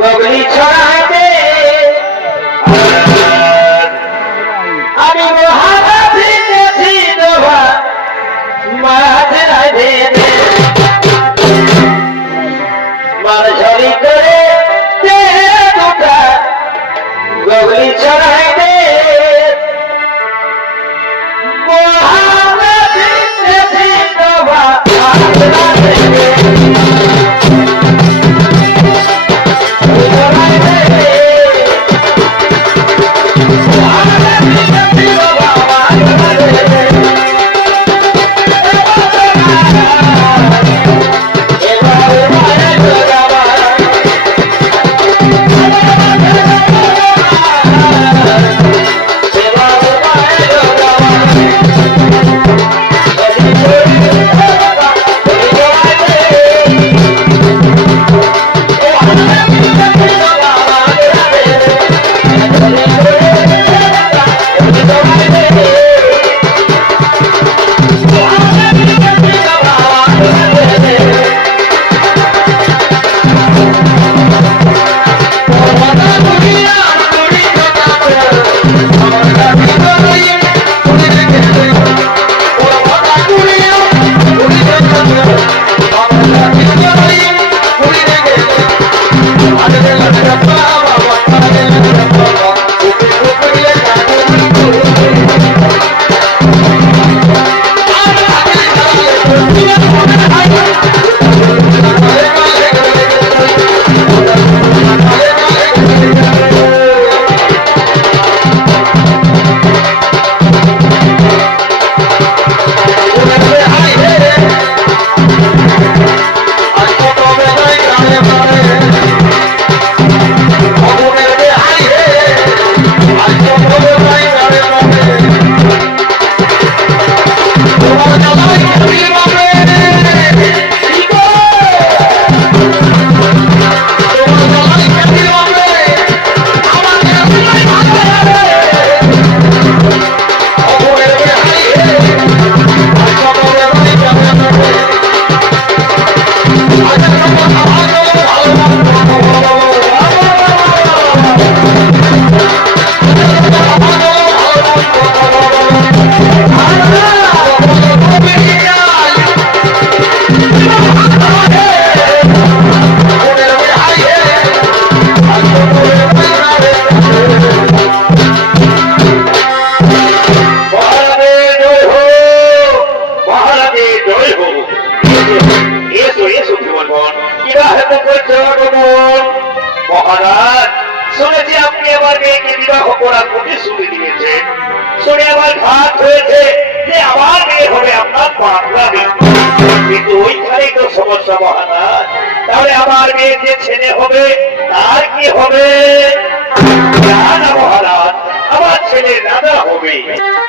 গগলি ছড়াইতে Thank you. মহারাজে শুনে আমার হয়েছে যে আমার মেয়ে হবে আপনার কিন্তু ওইখানেই তো সমস্যা মহারাজ। তাহলে আমার মেয়ে যে ছেলে হবে, তার কি হবে? না মহারাজ আমার ছেলে রাজা হবে,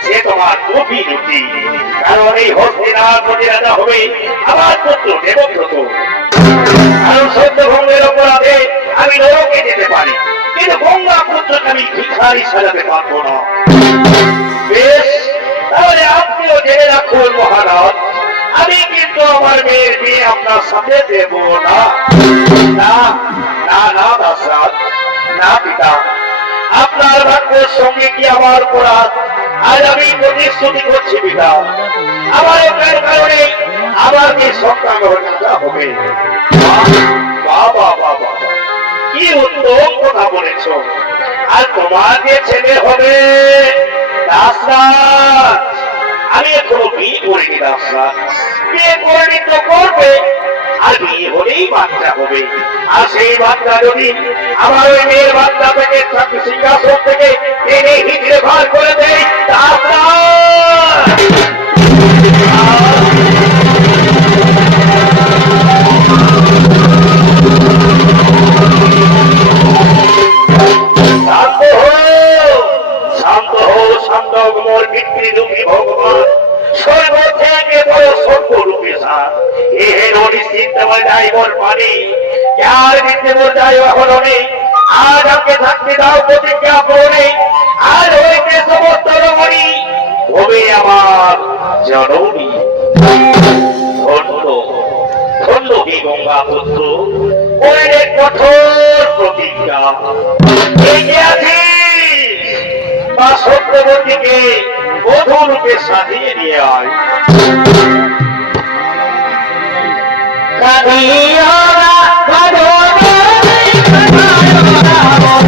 সে তোমার দুটি দুটি কারণ এই হস্তিনার প্রতি রাজা হবে, আমার পুত্র দেবব্রত। কারণ সত্যভঙ্গের অপরাধে আমি নরকে যেতে পারি, কিন্তু গঙ্গা পুত্রকে আমি ভিখারি সাজাতে পারব না। বেশ, তাহলে আপনিও জেনে রাখুন, মহারাজ, আমি কিন্তু আমার মেয়ের বিয়ে আপনার সাথে দেব না। না না না, দাসরাজ, না, পিতা। আপনার ভাগ্যের সঙ্গে কি আমার অপরাধ আজ আমি প্রতিশ্রুতি করছি পিতা আমার এটার কারণে আমার যে সন্তান হবে? বাবা বাবা কি উত্তম কথা বলেছ। আর তোমার যে ছেলে হবে আমি এখনও বিয়ে করিনি দাসরাজ। বিয়ে করিনি তো করবে। আর বিয়ে হবে। আর সেই বাচ্চা যদি আমার ওই মেয়ের বাচ্চা থেকে সিংহাসন থেকে টেনে ভার আর নিতে বোঝায় এখনও নেই। আর আমাকে থাকতে দাও, প্রতিজ্ঞা করে আর হইতে সমস্ত রমণি, হবে আমার জনমি গঙ্গা কঠোর প্রতিজ্ঞা। নিয়ে আয়। Oh,